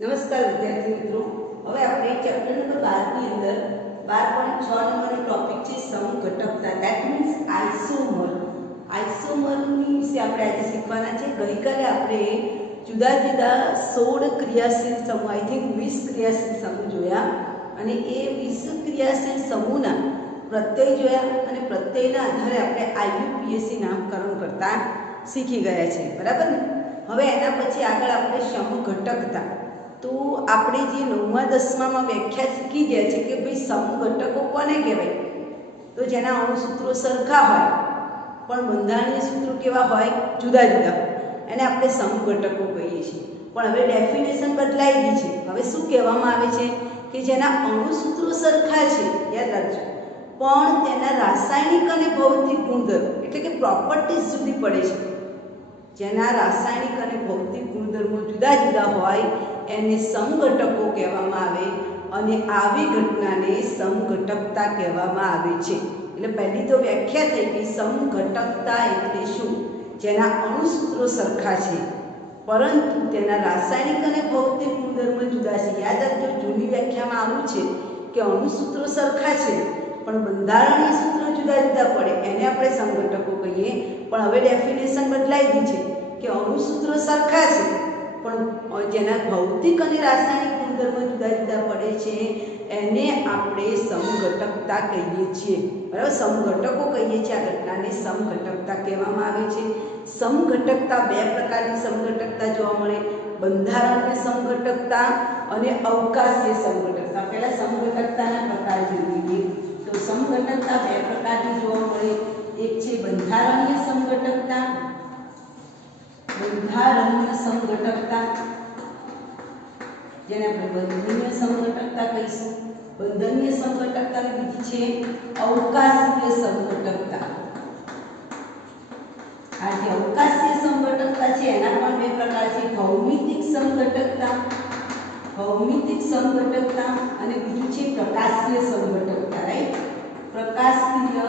नमस्कार विद्यार्थी मित्रों। હવે આપણે ચેપ્ટર નંબર 12 ની અંદર 12.6 નંબરનો ટોપિક છે સમઘટકતા, ધેટ મીન્સ આઇસોમર. આઇસોમરની વિશે આપણે આજે શીખવાના છે. ગઈકાલે આપણે જુદા જુદા 16 ક્રિયાશીલ સમૂહ, આઈ થિંક 20 ક્રિયાશીલ સમૂહ જોયા અને એ 20 ક્રિયાશીલ સમૂહના પ્રત્યય જોયા અને પ્રત્યયના આધારે આપણે આઈયુપીએસસી નામકરણ કરતા શીખી ગયા છે, બરાબર ને? હવે એના પછી આગળ આપણે સમઘટકતા, તો આપણે જે 9મા 10મામાં વ્યાખ્યા શીખી ગયા છે કે ભાઈ સમઘટકો કોને કહેવાય? તો જેના અણુસૂત્રો સરખા હોય પણ બંધારણીય સૂત્રો કેવા હોય? જુદા જુદા, એને આપણે સમઘટકો કહીએ છીએ. પણ હવે ડેફિનેશન બદલાઈ ગઈ છે. હવે શું કહેવામાં આવે છે કે જેના અણુસૂત્રો સરખા છે, યાદ રાખજો, પણ તેના રાસાયણિક અને ભૌતિક ગુણધર્મો એટલે કે પ્રોપર્ટીઝ જુદી પડે છે. જેના રાસાયણિક અને ભૌતિક ગુણધર્મો જુદા જુદા હોય એને સમઘટકો કહેવામાં આવે અને આવી ઘટનાને સમઘટકતા કહેવામાં આવે છે. એટલે પહેલી તો વ્યાખ્યા થઈ ગઈ, સમઘટકતા એટલે શું? જેના અણુસૂત્રો સરખા છે પરંતુ તેના રાસાયણિક અને ભૌતિક ગુણધર્મો જુદા છે. યાદ રાખજો, જૂની વ્યાખ્યામાં આવું છે કે અણુસૂત્રો સરખા છે પણ બંધારણીય સૂત્રો જુદા જુદા પડે, એને આપણે સમઘટકો કહીએ. પણ હવે ડેફિનેશન બદલાઈ ગઈ છે કે અણુસૂત્રો સરખા છે પણ જેના ભૌતિક અને રાસાયણિક ગુણધર્મો જુદા જુદા પડે છે એને આપણે સમઘટકતા કહીએ છીએ, બરાબર? સમઘટકો કહીએ છીએ. આ ઘટનાને સમઘટકતા કહેવામાં આવે છે. સમઘટકતા બે પ્રકારની સમઘટકતા જોવા મળે: બંધારણીય સમઘટકતા અને અવકાશીય સમઘટકતા. પહેલા સમઘટકતાના પ્રકાર જોઈએ તો સમઘટકતા બે પ્રકારની જોવા મળે. એક છે બંધારણીય સમઘટકતા, બંધારણીય સમઘટકતા જેને આપણે બંધનીય સમઘટકતા કહીશું. બંધનીય સમઘટકતા અને બીજી છે અવકાશીય સમઘટકતા. આ જે અવકાશીય સમઘટકતા છે એના પણ બે પ્રકાર છે: ભૌમિતિક સમઘટકતા, ભૌમિતિક સમઘટકતા અને બીજું છે પ્રકાશીય સમઘટકતા, રાઈટ? પ્રકાશીય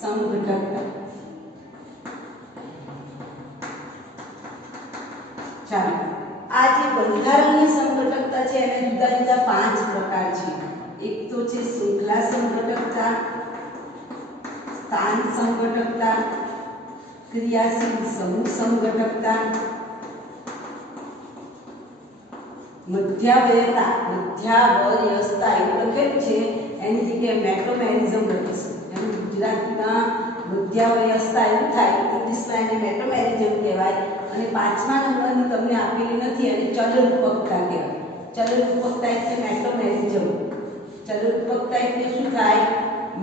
સમઘટકતા. ચાલો, આ જે બંધારણીય સમઘટકતા છે એના જુદા જુદા 5 પ્રકાર છે. એક તો છે શૃંખલા સમઘટકતા, સ્થાન સમઘટકતા, ક્રિયાશીલ સમૂહ સમઘટકતા, મધ્યાવયતા. મધ્યાવયસ્તા એવું લખેલું છે, એની જગ્યાએ મેક્રોમેરિઝમ લખીશું. એનું ગુજરાતીમાં મધ્યાવયસ્તા એવું થાય, ઇંગ્લિશમાં એને મેક્રોમેરિઝમ કહેવાય. અને 5મા નંબરની તમને આપેલી નથી, અને ચલરૂપકતા કહેવાય. ચલરૂપકતા એટલે મેક્રોમેરિઝમ. ચલરૂપકતા એટલે શું થાય?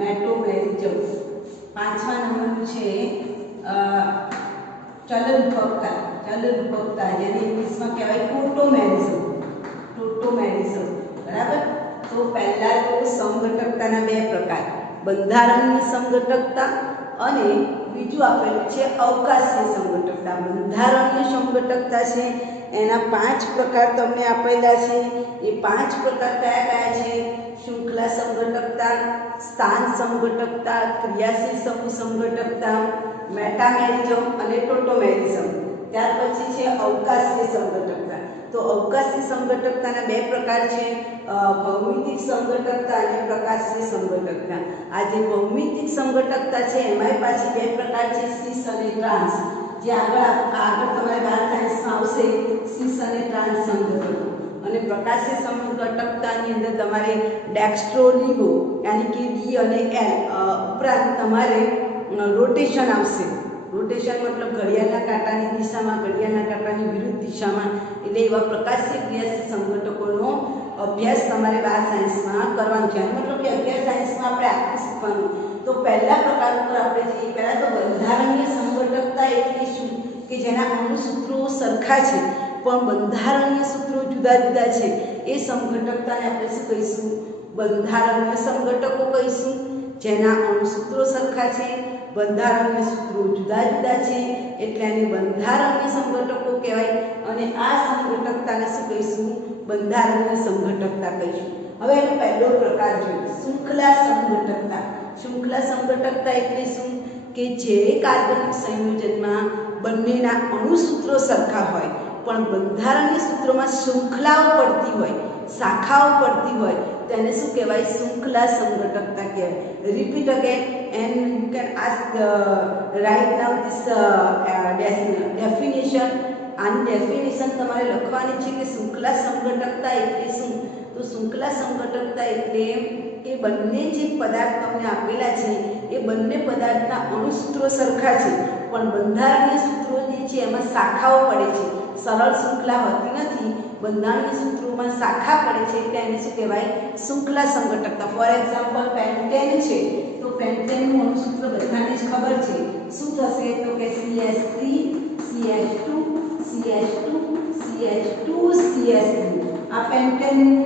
મેક્રોમેરિઝમ. 5મા નંબરનું છે ચલરૂપકતા. ચલરૂપકતા જેને ઇંગ્લિશમાં કહેવાય ટોટોમેરિઝમ. ટોટોમેરિઝમ, બરાબર? તો પહેલા તો સમઘટકતાના બે પ્રકાર: બંધારણીય સમઘટકતા અને બીજું આપેલું છે અવકાશીય સમઘટકતા. બંધારણીય સમઘટકતા છે એના 5 પ્રકાર તમને આપેલા છે. એ 5 પ્રકાર કયા કયા છે? શૃંખલા સમઘટકતા, સ્થાન સમઘટકતા, ક્રિયાશીલ સમૂહ સમઘટકતા, મેટામેરિઝમ અને ટોટોમેરિઝમ. ત્યાર પછી છે અવકાશીય સમઘટકતા. તો અવકાશીય સમઘટકતાના બે પ્રકાર છે: ભૌમિતિક સમઘટકતા અને પ્રકાશીય સમઘટકતા. આ જે ભૌમિતિક સમઘટકતા છે એમાંય પાછી બે પ્રકાર છે: સિસ અને ટ્રાન્સ. જે આગળ તમારે 12 સાયન્સમાં આવશે, સિસ અને ટ્રાન્સ સમઘટકો. અને પ્રકાશીય સમઘટકતાની અંદર તમારે ડેક્સ્ટ્રો લીગો યાની કે ડી અને એલ ઉપરાંત તમારે રોટેશન આવશે. રોટેશન મતલબ ઘડિયાળના કાંટાની દિશામાં, ઘડિયાળના કાંટાની વિરુદ્ધ દિશામાં. એટલે એવા પ્રકાશીય ક્રિયાશીલ સમઘટકોનો અભ્યાસ તમારે 12 સાયન્સમાં કરવાનો છે. મતલબ કે 11 સાયન્સમાં આપણે આખું શીખવાનું. તો પહેલા પ્રકાર ઉપર આપણે જઈએ. પહેલા તો બંધારણીય સમઘટકતા એટલે શું? કે જેના અણુસૂત્રો સરખા છે પણ બંધારણીય સૂત્રો જુદા જુદા છે. એ સમઘટકતાને આપણે શું કહીશું? બંધારણીય સમઘટકો કહીશું. જેના અણુસૂત્રો સરખા છે, બંધારણીય સૂત્રો જુદા જુદા છે, એટલે એને બંધારણીય સમઘટકો કહેવાય. અને આ સમઘટકતાને શું કહીશું? બંધારણીય સમઘટકતા કહીશું. હવે એનો પહેલો પ્રકાર જોઈએ, શૃંખલા સમઘટકતા. શૃંખલા સમઘટકતા એટલે શું? કે જે કાર્બનિક સંયોજનમાં બંનેના અણુસૂત્રો સરખા હોય પણ બંધારણીય સૂત્રોમાં શૃંખલાઓ પડતી હોય, શાખાઓ પડતી હોય તેને શું કહેવાય? શૃંખલા સંઘટકતા કહેવાય. Repeat again and you can ask right now this definition. આની ડેફિનેશન તમારે લખવાની છે કે શૃંખલા સંઘટકતા એટલે શું? તો શૃંખલા સંઘટકતા એટલે કે બંને જે પદાર્થ તમને આપેલા છે એ બંને પદાર્થના અણુસૂત્રો સરખા છે, પણ બંધારણીય સૂત્રો જે છે એમાં શાખાઓ પડે છે. સરળ શૃંખલા હોતી નથી, બંધારણીય સૂત્રોમાં શાખા પડે છે એટલે એને શું કહેવાય? શૃંખલા સંઘટકતા. ફોર એક્ઝામ્પલ પેન્ટેન છે તો પેન્ટેનનું અણુસૂત્ર બધાને જ ખબર છે. શું થશે? તો કે CH3 CH2 CH2 CH2 CH3. આ પેન્ટેનનું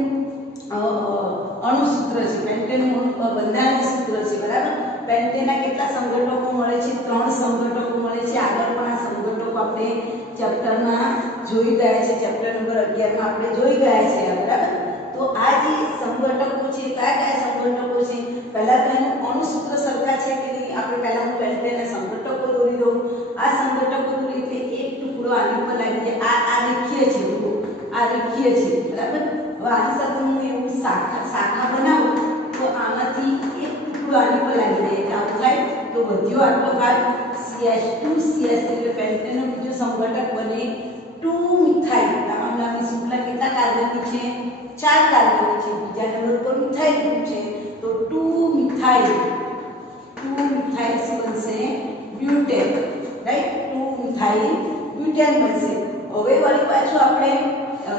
અણુસૂત્ર છે, પેન્ટેનનું બંધારણીય સૂત્ર છે. બરાબર. પેન્ટેનના કેટલા સંઘટકો મળે છે? 3 સંઘટકો મળે છે. આગળ પણ આ સંઘટકો આપણે ચેપ્ટરમાં જોઈ ગયા છે. ચેપ્ટર નંબર 11 માં આપણે જોઈ ગયા છે. બરાબર. તો આ જે સંઘટકો છે કયા કયા સંઘટકો છે? પહેલા તો એનું અણુસૂત્ર સરખા છે કે નહીં આપણે પહેલા હું પેન્ટેનના સંઘટકો દોરી દઉં. આ સંઘટકો દોરી એટલે એક ટુકડો આની ઉપર લાગી જાય. આ રેખીય છે, આ રેખીય છે. બરાબર. હવે આની સાથે હું એવું શાખા બનાવું તો આમાંથી એક ટુકડો આની પર લાગી જાય એટલે આવું થાય. તો વધ્યો આટલો ભાગ CH2 CH3 એટલે પેન્ટેનનો બીજો સંઘટક બને 2 મિથાઇલ. તમામ નામની શૃંખલા કેટલા કાર્બનની છે? 4 કાર્બનની છે. બીજા નંબર પર મિથાઇલ ગ્રુપ છે તો 2 મિથાઇલ શું બનશે? બ્યુટેન. રાઈટ. 2 મિથાઇલ બ્યુટેન બનશે. હવે વળી પાછું આપણે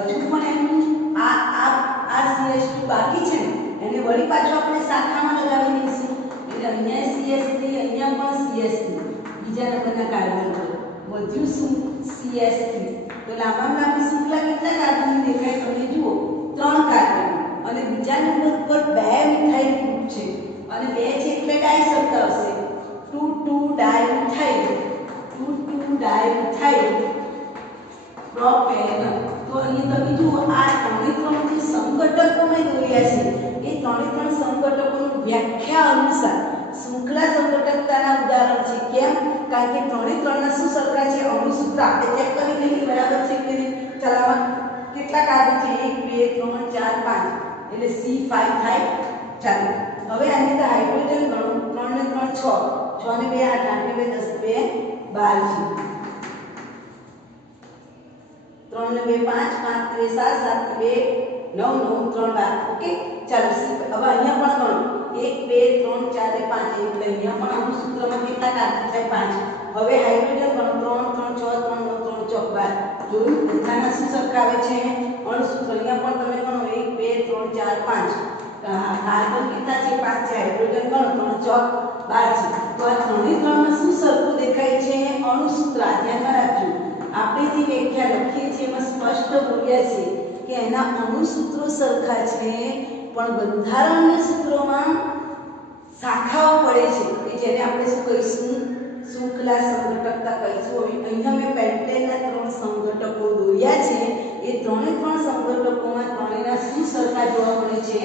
હજુ પણ એનું આ CH2 બાકી છે ને એને વળી પાછું આપણે શાખામાં લગાવી દઈશું એટલે અહીંયા CH3 અહીંયા પણ CH3 બીજા નંબરના કાર્બન પર વધ્યું શું? CH3. તો લાંબામાં લાંબી શૃંખલા કેટલા કાર્બનની દેખાય? તમે જુઓ 3 કાર્બન અને બીજા નંબર પર 2 મિથાઇલ ગ્રુપ છે અને 2 છે એટલે ડાઈ શબ્દ આવશે. 2 ડાઇમિથાઇલ 2 ડાઇમિથાઇલ પ્રોપેન. તો અહીંયા તમે જુઓ આ 3 જે સંઘટકો મેં દોર્યા છે એ 3 સંઘટકોની વ્યાખ્યા અનુસાર શૃંખલા સંઘટકતાના ઉદાહરણ છે. કેમ? કારણ કે 3 ના શું સરખા છે? અણુસૂત્ર આપણે ચેક કરી લઈએ બરાબર છે કે નહીં. ચલાવવા કેટલા કાર્બન છે? 1 2 3 4 5 એટલે C5 થાય. ચાલો હવે આની અંદર હાઇડ્રોજન ગણો. 3 ને 3 6 6 ને 2 8 8 ને 2 10 2 12 છે. 3 ને 2 5 5 3 7 7 2 9 9 3 12. ઓકે. ચાલો હવે અહીંયા પણ ગણો 1 2 3 4 5 એટલે અહીંયા પણ અણુસૂત્રમાં કેટલા કાર્બન થાય? 5. હવે હાઇડ્રોજન ગણો 3 3 6 3 9 3 4 12. જોયું બધાના શું સરખા આવે છે? અણુસૂત્ર. અહીંયા પણ તમે ગણો 1 2 3 4 5. કાર્બન કેટલા છે? 5 છે. હાઇડ્રોજન ગણો 3 4 12 છે. તો આ 3 શું સરખું દેખાય છે? અણુસૂત્ર. ધ્યાનમાં રાખજો. આપણે જે વ્યાખ્યા લખીએ છીએ એમાં સ્પષ્ટ બોલ્યા છે કે એના અણુસૂત્રો સરખા છે પણ બંધારણીય સૂત્રોમાં શાખાઓ પડે છે કે જેને આપણે શું કહીશું? શૃંખલા સંઘટકતા કહીશું. હવે અહીંયા મેં પેન્ટેનના 3 સંઘટકો દોર્યા છે. એ 3 સંઘટકોમાં 3ના શું સરખા જોવા મળે છે?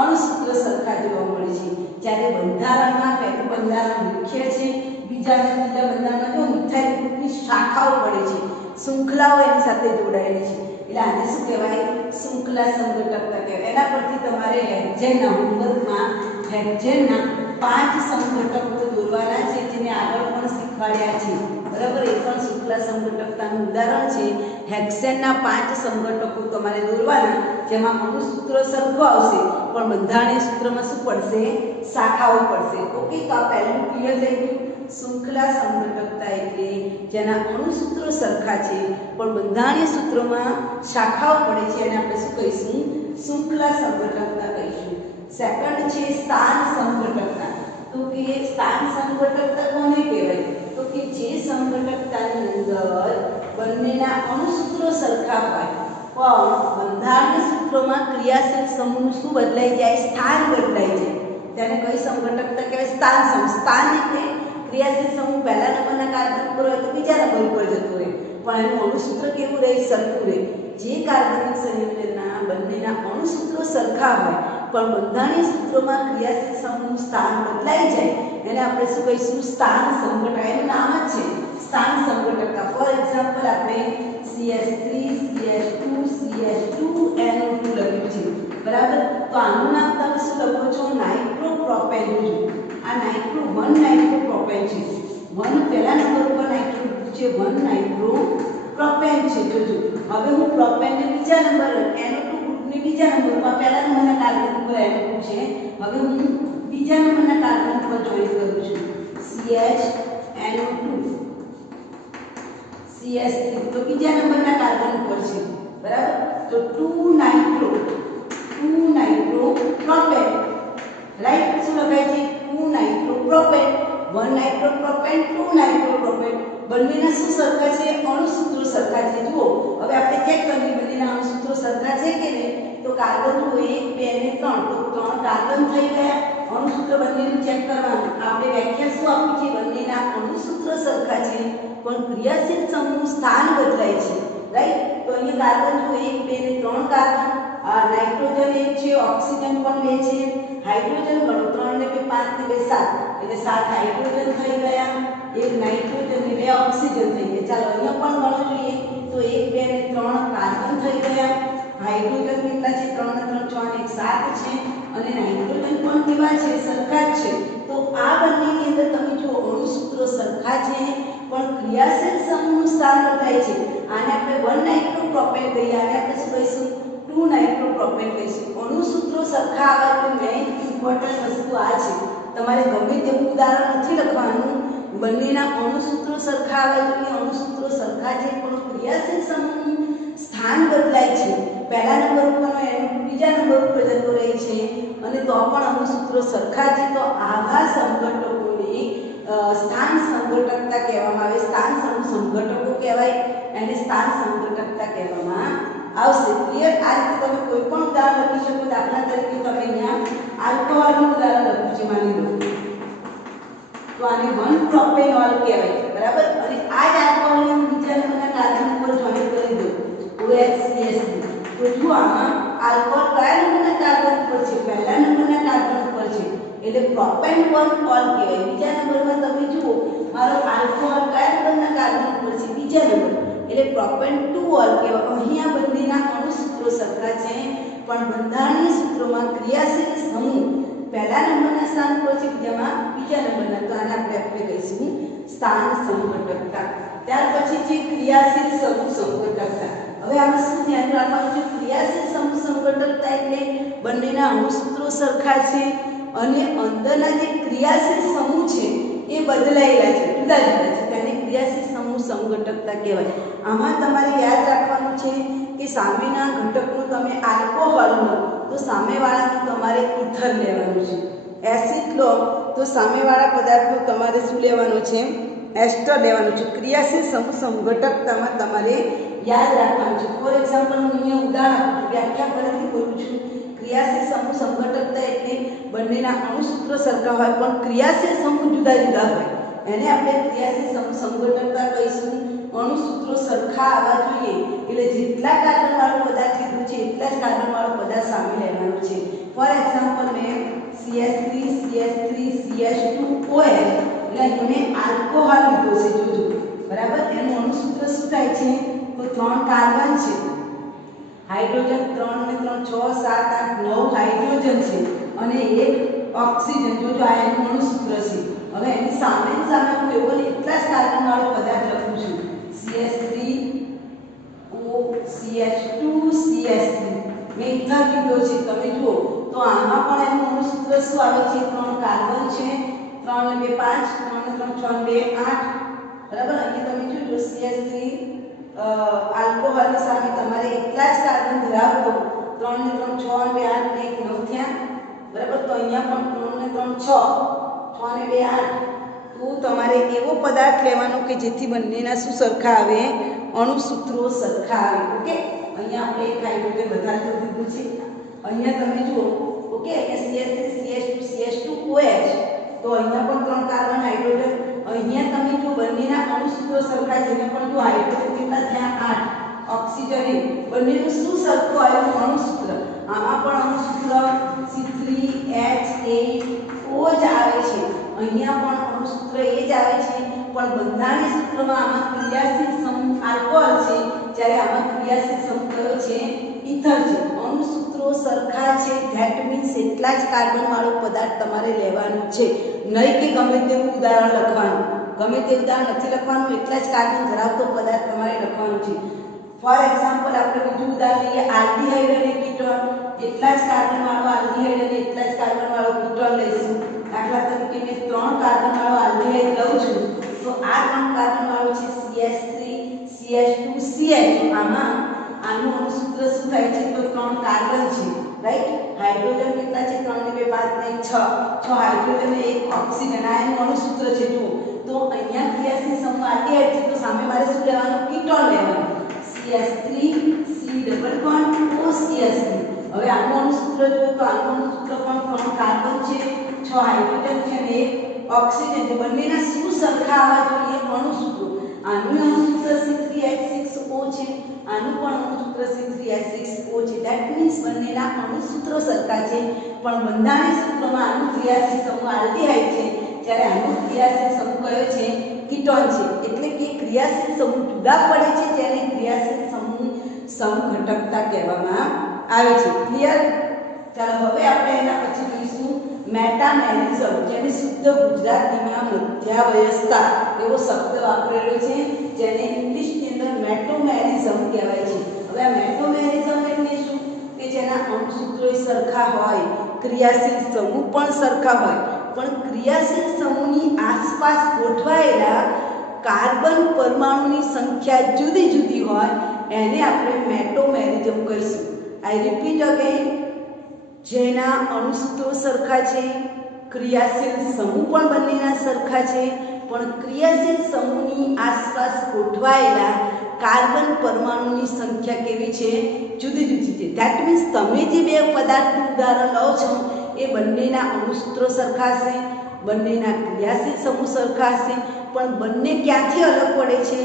અણુસૂત્ર સરખા જોવા મળે છે. જ્યારે બંધારણમાં પહેલું બંધારણ મુખ્ય છે, બીજા બંધારણમાં જો મિથાઇલ ગ્રુપની શાખાઓ પડે છે, શૃંખલાઓ એની સાથે જોડાયેલી છે એટલે આને શું કહેવાય? શૃંખલા સંઘટકતા કહેવાય. એના પરથી તમારે હેક્ઝેનના હોમવર્કમાં હેક્ઝેનના 5 સંઘટકો દોરવાના છે જેને આગળ પણ શીખવાડ્યા છે. બરાબર. એ પણ શૃંખલા સંઘટકતાનું ઉદાહરણ છે. હેક્ઝેનના 5 સંઘટકો તમારે દોરવાના જેમાં અણુસૂત્ર સરખો આવશે પણ બંધારણીય સૂત્રમાં શું પડશે? શાખાઓ પડશે. ઓકે. તો આ પહેલું ક્લિયર થઈ ગયું. શૃંખલા સંઘટકતા એટલે જેના અણુસૂત્રો સરખા છે પણ બંધારણીય સૂત્રોમાં શાખાઓ પડે છે એને આપણે શું કહીશું? શૃંખલા સંઘટકતા કહીશું. સેકન્ડ છે સ્થાન સંઘટકતા. તો કે સ્થાન સંઘટકતા કોને કહેવાય? તો કે જે સંઘટકતાની અંદર બંનેના અણુસૂત્રો સરખા હોય પણ બંધારણીય સૂત્રોમાં ક્રિયાશીલ સમૂહનું શું બદલાઈ જાય? સ્થાન બદલાઈ જાય. તેને કઈ સંઘટકતા કહેવાય? સ્થાન સમૂહ. સ્થાન એટલે ક્રિયાશીલ સમૂહ પહેલા નંબરના કાર્બન પર હોય તો બીજા નંબર પર જતો રહે પણ એનું અણુસૂત્ર કેવું રહે? સરખું રહે. જે કાર્બનિક સંયોજનના બંનેના અણુસૂત્રો સરખા હોય પણ બંધારણીય સૂત્રોમાં ક્રિયાશીલ સમૂહનું સ્થાન બદલાઈ જાય એને આપણે શું કહીશું? સ્થાન સંઘટક. એનું નામ જ છે સ્થાન સંઘટકતા. ફોર એક્ઝામ્પલ આપણે CH3 CH2 CH2 NO2 લખ્યું છે, બરાબર. તો આનું નામ તમે શું લખો છો? નાઇટ્રોપ્રોપેન. આ નાઇટ્રો 1 નાઇટ્રોપ્રોપેન છે. 1 પહેલા નંબર ઉપર નાઇટ્રો છે, 1 નાઇટ્રોપ્રોપેન છે. જોજો હવે હું પ્રોપેનને બીજા નંબર NO2 ગ્રુપને બીજા નંબર પર, પહેલા નંબરના કાર્બન ઉપર NO2 છે, હવે હું બીજા નંબરના કાર્બન ઉપર જોઈન કરું છું CH CH3 તો બીજા નંબરના કાર્બન ઉપર છે, બરાબર. તો 2 નાઇટ્રોપ્રોપેન, રાઈટ. શું લખાય છે? 2 નાઇટ્રોપ્રોપેન. 1 નાઇટ્રોપ્રોપેન 2 નાઇટ્રોપ્રોપેન. બંનેના શું સરખા છે? અણુસૂત્રો સરખા છે. જુઓ હવે આપણે ચેક કરીએ બંનેના અણુસૂત્રો સરખા છે કે નહીં. તો કાર્બન 1 2 અને 3, તો 3 કાર્બન થઈ ગયા. અણુસૂત્ર બંનેનું ચેક કરવાનું. આપણે વ્યાખ્યા શું આપી છે? બંનેના અણુસૂત્ર સરખા છે પણ ક્રિયાશીલ સમૂહ સ્થાન બદલાય છે, રાઈટ. તો અહીંયા કાર્બન જો 1 2 અને 3 કાર્બન, નાઇટ્રોજન 1 છે, ઓક્સિજન પણ 2 છે, હાઇડ્રોજન ગણો 3 ને 2 5 ને 2 7, એટલે 7 હાઇડ્રોજન થઈ ગયા, 1 નાઇટ્રોજન ને 2 ઓક્સિજન થઈ ગયા. ચાલો અહીંયા પણ ગણો જોઈએ. તો 1 2 અને 3 કાર્બન થઈ ગયા. હાઇડ્રોજન કેટલા છે? 3 ને 3 6 ને 1 7 છે, અને નાઇટ્રોજન પણ કેવા છે? સરખા જ છે. તો આ બંનેની અંદર તમે જો અણુસૂત્રો સરખા છે પણ ક્રિયાશીલ સમૂહનું સ્થાન બદલાય છે. આને આપણે 1 નાઇટ્રોપ્રોપેન કહીએ, આને આપણે શું કહીશું? 2 નાઇટ્રોપ્રોપેન કહીશું. અણુસૂત્રો સરખા આવે તો મેઇન ઇમ્પોર્ટન્ટ વસ્તુ આ છે. તમારે ગમે તેવું ઉદાહરણ નથી લખવાનું. બંનેના અણુસૂત્રો સરખા આવે જોઈએ. અણુસૂત્રો સરખા છે પણ ક્રિયાશીલ સમૂહનું સ્થાન બદલાય છે. પહેલા નંબર ઉપરનો NO2 બીજા નંબર ઉપર જતો રહે છે, અને તો પણ અણુસૂત્રો સરખા છે. તો આવા સંઘટકોને સ્થાન સંઘટકતા કહેવામાં આવે. સ્થાન સમૂહ સંઘટકો કહેવાય, એને સ્થાન સંઘટકતા કહેવામાં આવશે. ક્લિયર? આ રીતે તમે કોઈ પણ ઉદાહરણ લખી શકો. દાખલા તરીકે તમે અહીંયા આલ્કોહોલનું ઉદાહરણ લખ્યું છે, માની લો. તો આને 1-પ્રોપેનોલ કહેવાય, બરાબર. અને આ જ આલ્કોહોલને બીજા નંબરના કાર્બન ઉપર જોઈન કરી દો, OHCH3. તો જો આમાં આલ્કોહોલ કયા નંબરના કાર્બન ઉપર છે? પહેલા નંબરના કાર્બન ઉપર છે, એટલે પ્રોપેન 1 ઓલ કહેવાય. બીજા નંબરમાં તમે જુઓ મારો આલ્કોહોલ કયા નંબરના કાર્બન ઉપર છે? બીજા નંબર, એટલે પ્રોપેન 2 ઓલ કહેવાય. અહીંયા બંનેના અણુસૂત્રો સરખા છે પણ બંધારણીય સૂત્રોમાં ક્રિયાશીલ સમૂહ પહેલા નંબરના સ્થાન પર છે, બીજામાં બીજા નંબરના. તો આને આપણે કહીશું સ્થાન સંઘટકતા. ત્યાર પછી છે ક્રિયાશીલ સમૂહ સંઘટકતા. હવે આમાં શું ધ્યાન રાખવાનું છે? ક્રિયાશીલ સમૂહ સંઘટકતા એટલે બંનેના અણુસૂત્રો સરખા છે અને અંદરના જે ક્રિયાશીલ સમૂહ છે એ બદલાયેલા છે, જુદા જુદા છે. તેને ક્રિયાશીલ સમૂહ સંઘટકતા કહેવાય. આમાં તમારે યાદ રાખવાનું છે કે સામેના ઘટકનું તમે આલ્કોહોલ લો તો સામેવાળાનું તમારે ઇથર લેવાનું છે. એસિડ લો તો સામેવાળા પદાર્થનું તમારે શું લેવાનું છે? એસ્ટર લેવાનું છે. ક્રિયાશીલ સમૂહ સંઘટકતામાં તમારે યાદ રાખવાનું છે. ફોર એક્ઝામ્પલ હું અહીંયા ઉદાહરણ આપું છું, વ્યાખ્યા ફરીથી બોલું છું. ક્રિયાશીલ સમૂહ સંઘટકતા એટલે બંનેના અણુસૂત્રો સરખા હોય પણ ક્રિયાશીલ સમૂહ જુદા જુદા હોય, એને આપણે ક્રિયાશીલ સમૂહ સંઘટકતા કહીશું. અણુસૂત્રો સરખા આવવા જોઈએ, એટલે જેટલા કાર્બન વાળો પદાર્થ લીધું છે એટલા જ કાર્બન વાળો પદાર્થ સામે લેવાનો છે. ફોર એક્ઝામ્પલ મેં CH3 CH3 CH2OH, એટલે અહીં મેં આલ્કોહોલ લીધો છે. જોજો, બરાબર. એનું અણુસૂત્ર શું થાય છે? તો 3 કાર્બન છે, હાઇડ્રોજન 3 ને 3 6 7 8 9 હાઇડ્રોજન છે, અને 1 ઓક્સિજન. જોજો આ એનું અણુસૂત્ર છે. હવે એની સામે હું એવો એટલા જ કાર્બન વાળો પદાર્થ લખું છું, CH3OCH2 CH3. મેં ઇથર લીધો છે, તમે જુઓ. તો આમાં પણ એનું અણુસૂત્ર શું આવે છે? 3 કાર્બન છે, 3 ને 2 5, 3 ને 3 6 ને 2 8, બરાબર. અહીંયા તમે જોજો CH3 આલ્કોહોલની સામે તમારે એટલા જ કાર્બન ધરાવતો 3 ને 3 6 ને 2 8 ને 1 9 થયા, બરાબર. તો અહીંયા પણ 3 ને 3 6, 6 ને 2 8. તો તમારે એવો પદાર્થ લેવાનો કે જેથી બંનેના શું સરખા આવે? અણુસૂત્રો સરખા આવે. ઓકે. અહીંયા આપણે એક હાઇડ્રોજન વધારે લીધું છે. અહીંયા તમે જુઓ, ઓકે. અહીંયા CH3 CH2 CH2OH, તો અહીંયા પણ 3 કાર્બન હાઇડ્રોજન. અહીંયા તમે જો બંનેના અણુસૂત્રો સરખા છે, પણ જો હાઇડ્રોજન કેટલા થયા? 8. ઓક્સિજન બંનેનું શું સરખું આવ્યું? અણુસૂત્ર. આમાં પણ અણુસૂત્ર C3H8O જ આવે છે. અહીંયા પણ અણુસૂત્ર એ જ આવે છે, પણ બંધારણીય સૂત્રમાં આમાં ક્રિયાશીલ સમૂહ આલ્કોહોલ છે, જ્યારે આમાં ક્રિયાશીલ સમૂહ કયો છે? ઇથર છે. અણુસૂત્રો સરખા છે, ધેટ મીન્સ એટલા જ કાર્બન વાળો પદાર્થ તમારે લેવાનો છે, નહીં કે ગમે તેવું ઉદાહરણ લખવાનું. ગમે તે ઉદાહરણ નથી લખવાનું, એટલા જ કાર્બન ધરાવતો પદાર્થ તમારે લખવાનું છે. ફોર એક્ઝામ્પલ આપણે બીજું ઉદાહરણ લઈએ, આલ્ડીહાઇડ અને કીટોન. એટલા જ કાર્બન વાળો આલ્ડીહાઇડ અને એટલા જ કાર્બન વાળો કીટોન લઈશું. દાખલા તરીકે મેં 3 કાર્બન વાળો આલ્ડીહાઇડ લઉં છું, તો આ 3 કાર્બન વાળો છે CH3 CH2 CH. આમાં આનું અણુસૂત્ર શું થાય છે? તો 3 કાર્બન છે, રાઈટ. હાઇડ્રોજન કેટલા છે? 3 ને 2 5 ને 6 હાઇડ્રોજન અને 1 ઓક્સિજન. આ એનું અણુસૂત્ર છે. જુઓ તો અહીંયા ક્રિયાશીલ સમૂહ આલ્ડીહાઇડ છે, તો સામે મારે શું લેવાનું? કીટોન લેવાનું. CH3 C double bond OCH3. હવે આનું અણુસૂત્ર જોઈએ તો આનું અણુસૂત્ર પણ 3 કાર્બન છે, 6 હાઇડ્રોજન છે અને 1 ઓક્સિજન છે. બંનેના શું સરખા આવવા જોઈએ? અણુસૂત્રો. આનું અણુસૂત્ર C3H6O છે, આનું પણ અણુસૂત્ર C3H6O છે. ધેટ મીન્સ બંનેના અણુસૂત્રો સરખા છે, પણ બંધારણીય સૂત્રમાં આનું ક્રિયાશીલ સમૂહ આલ્ડીહાઇડ છે, જ્યારે આનું ક્રિયાશીલ સમૂહ કયો છે? કીટોન છે. એટલે કે ક્રિયાશીલ સમૂહ જુદા પડે છે, જેને ક્રિયાશીલ સમૂહ સમઘટકતા કહેવામાં આવે છે. ક્લિયર? ચાલો હવે આપણે એના પછી જોઈશું મેટામેરિઝમ, જેને શુદ્ધ ગુજરાતીમાં મધ્યાવસ્થા એવો શબ્દ વાપરેલો છે, જેને ઇંગ્લિશની અંદર મેટોમેરિઝમ કહેવાય છે. હવે આ મેટોમેરિઝમ એટલે શું? કે જેના અણુસૂત્રો સરખા હોય, ક્રિયાશીલ સમૂહ પણ સરખા હોય, પણ ક્રિયાશીલ સમૂહની આસપાસ ગોઠવાયેલા કાર્બન પરમાણુની સંખ્યા જુદી જુદી હોય, એને આપણે મેટોમેરિઝમ કહીશું. આઈ રિપીટ અગેન, જેના અણુસૂત્રો સરખા છે, ક્રિયાશીલ સમૂહ પણ બંનેના સરખા છે, પણ ક્રિયાશીલ સમૂહની આસપાસ ગોઠવાયેલા કાર્બન પરમાણુની સંખ્યા કેવી છે? જુદી જુદી છે. ધેટ મીન્સ તમે જે બે પદાર્થનું ઉદાહરણ લો છો એ બંનેના અણુસૂત્રો સરખા છે, બંનેના ક્રિયાશીલ સમૂહ સરખા છે, પણ બંને ક્યાંથી અલગ પડે છે?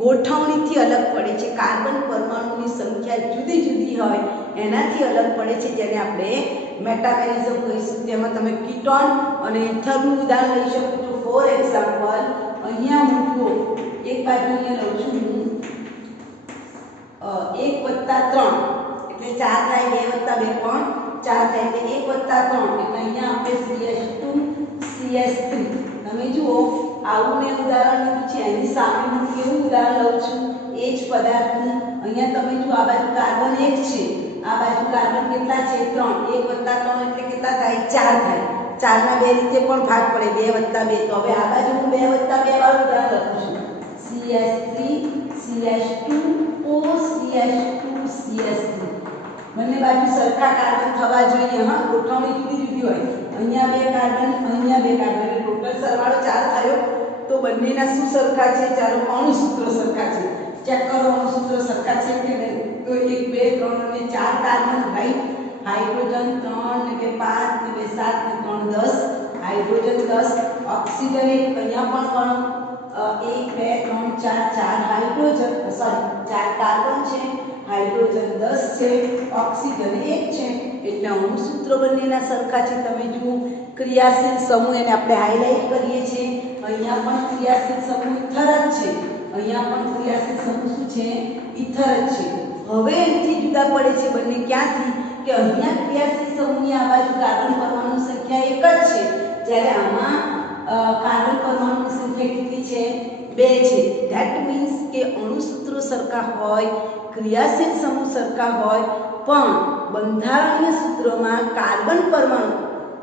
ગોઠવણીથી અલગ પડે છે. કાર્બન પરમાણુની સંખ્યા જુદી જુદી હોય એનાથી અલગ પડે છે, જેને આપણે મેટામેરિઝમ કહીશું. તેમાં તમે કીટોન અને ઇથરનું ઉદાહરણ લઈ શકો છો. ફોર એક્ઝામ્પલ, અહીંયા હું જુઓ, એક બાજુ અહીંયા લઉં છું હું 1 + 3 એટલે 4 થાય, 2 + 2 પણ 4 થાય, એટલે 1 + 3 એટલે અહીંયા આપણે CH2 CH3. તમે જુઓ આવું મેં ઉદાહરણ લીધું છે, એની સામે હું કેવું ઉદાહરણ લઉં છું? એ જ પદાર્થનું. અહીંયા તમે જુઓ આ બાજુ કાર્બન 1 છે, આ બાજુ કાર્બન કેટલા છે? 3. 1 + 3 એટલે કેટલા થાય? 4 થાય. 4 ના બે રીતે પણ ભાગ પડે, 2 + 2. તો હવે આ બાજુ હું 2 + 2 વાળું ઉદાહરણ લખું છું. CH3 CH2 OCH2 CH3. બંને બાજુ સરખા કાર્બન થવા જોઈએ. હા, ગોઠવણી જુદી જુદી હોય. અહીંયા 2 કાર્બન, અહીંયા 2 કાર્બન, એટલે ટોટલ સરવાળો 4 થયો. તો બંનેના શું સરખા છે? ચાલો અણુસૂત્રો સરખા છે. ચેક કરો અણુસૂત્રો સરખા છે કે નહીં? તો 1 2 3 અને 4 કાર્બન, રાઈટ. હાઇડ્રોજન 3 ને 2 5 ને 2 7 ને 3 10. Hydrogen 10, oxygen 1. અહીંયા પણ ગણો 1 2 3 4 4 હાઇડ્રોજન, સોરી 4 કાર્બન છે, હાઇડ્રોજન 10 છે, ઓક્સિજન 1 છે. એટલે અણુસૂત્રો બંનેના સરખા છે. તમે જુઓ ક્રિયાશીલ સમૂહ, એને આપણે હાઇલાઇટ કરીએ છીએ. અહીંયા પણ ક્રિયાશીલ સમૂહ ઇથર જ છે, અહીંયા પણ ક્રિયાશીલ સમૂહ શું છે? ઇથર જ છે. હવે અહીંથી જુદા પડે છે બંને. ક્યાંથી? કે અહીંયા ક્રિયાશીલ સમૂહની આ બાજુ કાર્બન પરમાણુ સંખ્યા 1 જ છે, જ્યારે આમાં કાર્બન પરમાણુની સંખ્યા કેટલી છે? 2 છે. ધેટ મીન્સ કે અણુસૂત્રો સરખા હોય, ક્રિયાશીલ સમૂહ સરખા હોય, પણ બંધારણીય સૂત્રોમાં કાર્બન પરમાણુ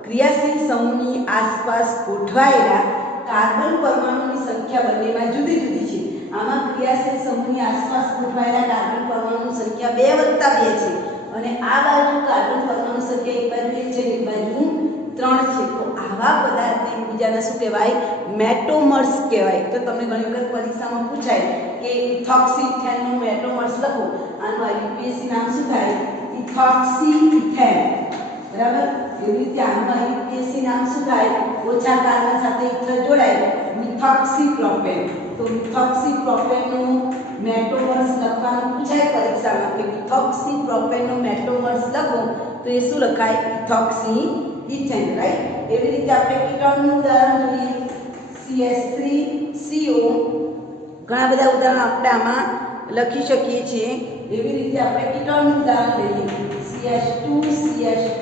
ક્રિયાશીલ સમૂહની આસપાસ ગોઠવાયેલા કાર્બન પરમાણુની સંખ્યા બંનેમાં જુદી જુદી છે. આમાં ક્રિયાશીલ સમૂહની આસપાસ ગોઠવાયેલા કાર્બન પરમાણુની સંખ્યા 2 + 2 છે, અને આ બાજુ કાર્બન પરમાણુ સંખ્યા એક બાજુ 1 છે, એક બાજુ 3 છે. તો આવા પદાર્થને એકબીજાને શું કહેવાય? મેટોમર્સ કહેવાય. તો તમને ઘણી વખત પરીક્ષામાં પૂછાય કે ઇથોક્સી-ઇથેનનું મેટોમર્સ લખો. આનું IUPAC નામ શું થાય? ઇથોક્સી-ઇથેન. બરાબર? એવી રીતે આનું IUPAC નામ શું થાય? ઓછા કાર્બન સાથે ઇથર જોડાય, મિથોક્સી-પ્રોપેન. તો મિથોક્સી-પ્રોપેનનું મેટોમર્સ લખવાનું પૂછાય પરીક્ષામાં કે મિથોક્સી-પ્રોપેનનું મેટોમર્સ લખો તો એ શું લખાય? Ethoxy-ethane, right. એવી રીતે આપણે કીટોનનું ઉદાહરણ જોઈએ. CH3 CO ઘણા બધા ઉદાહરણ આપણે આમાં લખી શકીએ છીએ। એવી રીતે આપણે કીટોનનું ઉદાહરણ લઈએ CH2 CH3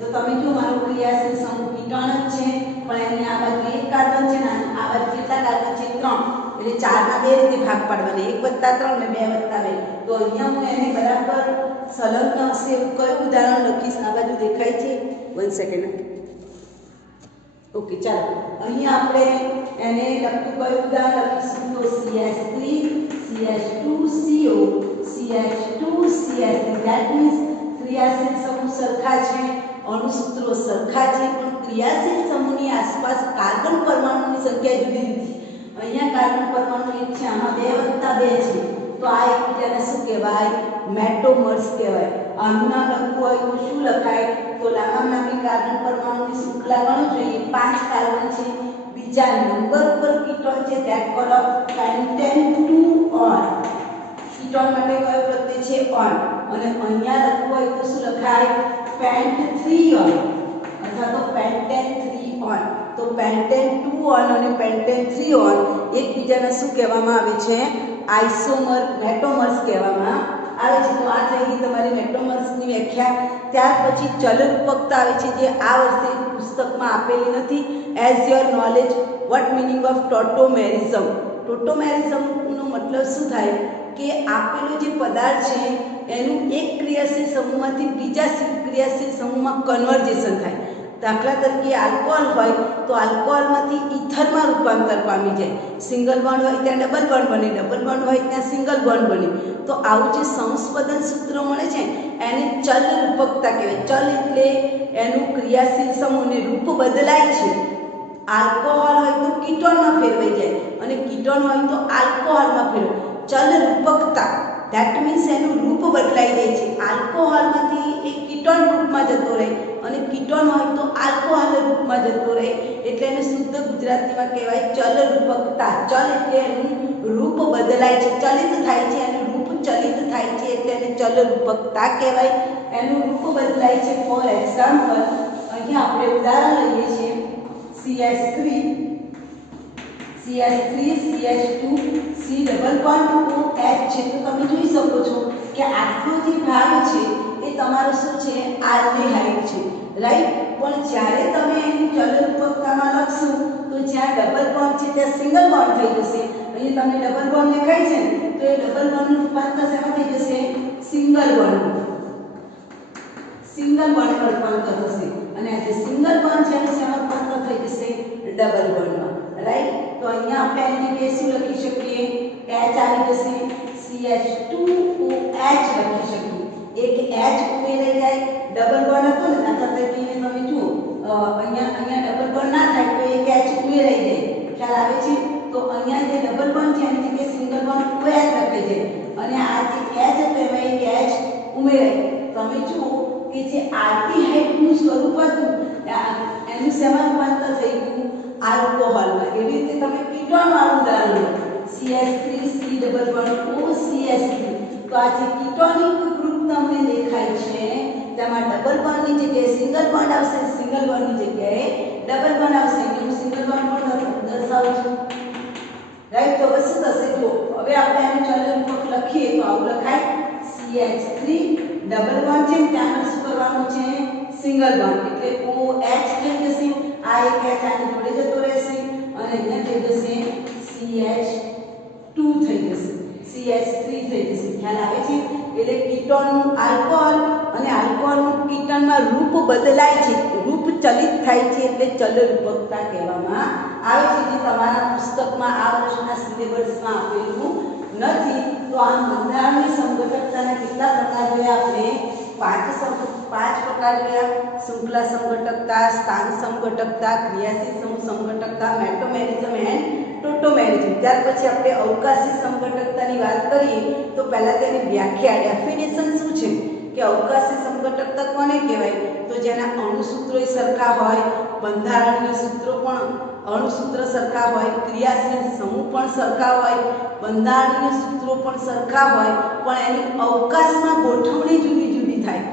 તો તમે જો મારો ક્રિયાશીલ સમૂહ કીટોન જ છે પણ એની આ બાજુ એક કાર્બન છે ને આ બાજુ કેટલા કાર્બન છે 3 એટલે 4 ના બે રીતે ભાગ પાડવાના 1 + 3 ને 2 + 2 તો અહીંયા હું એને બરાબર સંલગ્ન હશે એવું કયું ઉદાહરણ લખીશ આ બાજુ દેખાય છે 1 સેકન્ડ ओके चलो अहीं आपणे एने लगतुं कयुं उदाहरण लखीशुं तो CH3 CH2 CO CH2 CH3 that means क्रियाशील समूह सरखा छे अणुसूत्रो सरखा छे पण क्रियाशील समूहनी आसपास कार्बन परमाणुनी संख्या जुदी जुदी अहींया कार्बन परमाणु एक छे आमां 2 + 2 छे तो आ एकबीजाने शुं कहेवाय मेटोमर्स कहेवाय आनुं नाम लखવું હોય તો શું લખાય तो लांबा नामनी कार्बन परमाणुनी श्रृंखला गणो જોઈએ 5 कार्बन છે બીજા નંબર પર કીટોન છે that call of pentane 2 on ketone માટે કયો પ્રત્યય છે ઓન અને અહીંયા લખવું હોય તો શું લખાય પેન્ટ 3 ઓન અથવા તો પેન્ટેન 3 ઓન તો પેન્ટેન 2 ઓન અને પેન્ટેન 3 ઓન એકબીજાને શું કહેવામાં આવે છે આઇસોમર મેટોમર્સ કહેવામાં આવે છે તો આ થઈ ગઈ તમારી મેટોમર્સની વ્યાખ્યા ત્યાર પછી ચલરૂપકતા આવે છે જે આ વર્ષે પુસ્તકમાં આપેલી નથી as your knowledge what meaning of tautomerism નો મતલબ શું થાય કે આપેલો જે પદાર્થ છે એનું એક ક્રિયાશીલ સમૂહમાંથી બીજા ક્રિયાશીલ સમૂહમાં કન્વર્જેશન થાય દાખલા તરીકે આલ્કોહોલ હોય તો આલ્કોહોલમાંથી ઇથરમાં રૂપાંતર પામી જાય સિંગલ બોન્ડ હોય ત્યાં ડબલ બોન્ડ બને ડબલ બોન્ડ હોય ત્યાં સિંગલ બોન્ડ બને તો આવું જે સંસ્પદન સૂત્ર મળે છે એને ચલ રૂપકતા કહેવાય ચલ એટલે એનું ક્રિયાશીલ સમૂહને રૂપ બદલાય છે આલ્કોહોલ હોય તો કીટોનમાં ફેરવાઈ જાય અને કીટોન હોય તો આલ્કોહોલમાં ફેરવાય ચલ રૂપકતા ધેટ મીન્સ એનું રૂપ બદલાઈ જાય છે આલ્કોહોલમાંથી એ કીટોન રૂપમાં જતો રહે અને કીટોન હોય તો આલ્કોહોલ રૂપમાં જતો રહે એટલે એને શુદ્ધ ગુજરાતીમાં કહેવાય ચલ રૂપકતા ચલ એટલે એનું રૂપ બદલાય છે ચલિત થાય છે એનું રૂપ ચલિત થાય છે એટલે એને ચલ રૂપકતા કહેવાય એનું રૂપ બદલાય છે ફોર એક્ઝામ્પલ અહીંયા આપણે ઉદાહરણ લઈએ છીએ CH3 CH2 C double bond OH છે તો તમે જોઈ શકો છો કે આટલો જે ભાગ છે એ તમારો શું છે આલ્ડિહાઇડ છે રાઈટ પણ જ્યારે તમે એની ચલરૂપકતામાં લખશો તો જ્યાં ડબલ બોન્ડ છે ત્યાં સિંગલ બોન્ડ થઈ જશે અહીં તમને ડબલ બોન્ડ દેખાય છે તો એ ડબલ બોન્ડનું રૂપાંતર શેમાં થઈ જશે સિંગલ બોન્ડમાં રૂપાંતર થશે અને આ જે સિંગલ બોન્ડ છે એનું શેમાં રૂપાંતર થઈ જશે ડબલ બોન્ડમાં રાઈટ તો અહીંયા આપણે એની જગ્યાએ શું લખી શકીએ H આવી જશે CH2OH લખી શકીએ એક H ઉમેરાઈ જાય ડબલ બોન્ડ હતો ને દાખલા તરીકે તમે જુઓ અહીંયા ડબલ બોન્ડ ના થાય તો એક H ઉમેરાઈ જાય ખ્યાલ આવે છે તો અહીંયા જે ડબલ બોન્ડ છે એની જગ્યાએ સિંગલ બોન્ડ OH લખાઈ જાય અને આ જે H હતો એમાં એક H ઉમેરાય તમે જુઓ કે જે આલ્ડિહાઇડનું સ્વરૂપ હતું એનું શેમાં રૂપાંતર થઈ ગયું આલ્કોહોલમાં એવી રીતે તમે કીટોન વાળું ઉદાહરણ લો CH3 C double bond O CH3 તો આ જે કીટોનિક ગ્રુપ તમને દેખાય છે તેમાં ડબલ બોન્ડની જગ્યાએ સિંગલ બોન્ડ આવશે સિંગલ બોન્ડની જગ્યાએ ડબલ બોન્ડ આવશે હું સિંગલ બોન્ડ પણ દર્શાવું છું રાઈટ તો બસ શું થશે જો હવે આપણે આને ચલરૂપક લખીએ તો આવું લખાય CH3 ડબલ બોન્ડ છે ત્યાં શું કરવાનું છે સિંગલ બોન્ડ એટલે OH થઈ જશે આ એક H આની જોડે જતો રહેશે અને અહીંયા થઈ જશે CH2 થઈ જશે CH3 થઈ જશે ખ્યાલ આવે છે એટલે કીટોનનું આલ્કોહોલ અને આલ્કોહોલનું કીટોનમાં રૂપ બદલાય છે રૂપ ચલિત થાય છે એટલે ચલરૂપકતા કહેવામાં આવે છે જે તમારા પુસ્તકમાં આ વર્ષના સિલેબસમાં આપેલું નથી તો આ બંધારણની સંઘટકતાના કેટલા પ્રકાર જોયા આપણે પાંચ પ્રકાર જોયા શૃંખલા સંઘટકતા સ્થાન સંઘટકતા ક્રિયાશીલ સમૂહ સંઘટકતા મેટોમેરિઝમ એન્ડ ટોટોમેરિઝમ ત્યાર પછી આપણે અવકાશી સંઘટકતાની વાત કરીએ તો પહેલા તેની વ્યાખ્યા ડેફિનેશન શું છે કે અવકાશી સંઘટકતા કોને કહેવાય તો જેના અણુસૂત્રો સરખા હોય બંધારણીય સૂત્રો પણ અણુસૂત્ર સરખા હોય ક્રિયાશીલ સમૂહ પણ સરખા હોય બંધારણીય સૂત્રો પણ સરખા હોય પણ એની અવકાશમાં ગોઠવણી જુદી જુદી થાય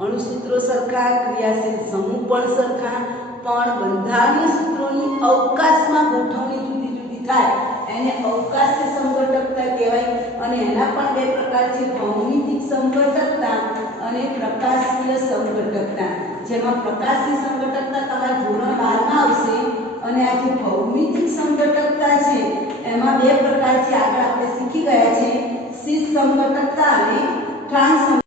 અણુસૂત્રો સરખા ક્રિયાશીલ સમૂહ પણ સરખા પણ બંધારણીય સૂત્રોની અવકાશમાં ગોઠવણી જુદી થાય એને અવકાશી સમઘટકતા કહેવાય અને એના પણ બે પ્રકાર છે ભૌમિતિક સમઘટકતા અને પ્રકાશીય સમઘટકતા જેમાં પ્રકાશી સમઘટકતા તમારા ધોરણ 12 માં આવશે અને આ જે ભૌમિતિક સમઘટકતા છે એમાં બે પ્રકાર છે આગળ આપણે શીખી ગયા છે શીત સમઘટકતા અને ટ્રાન્સ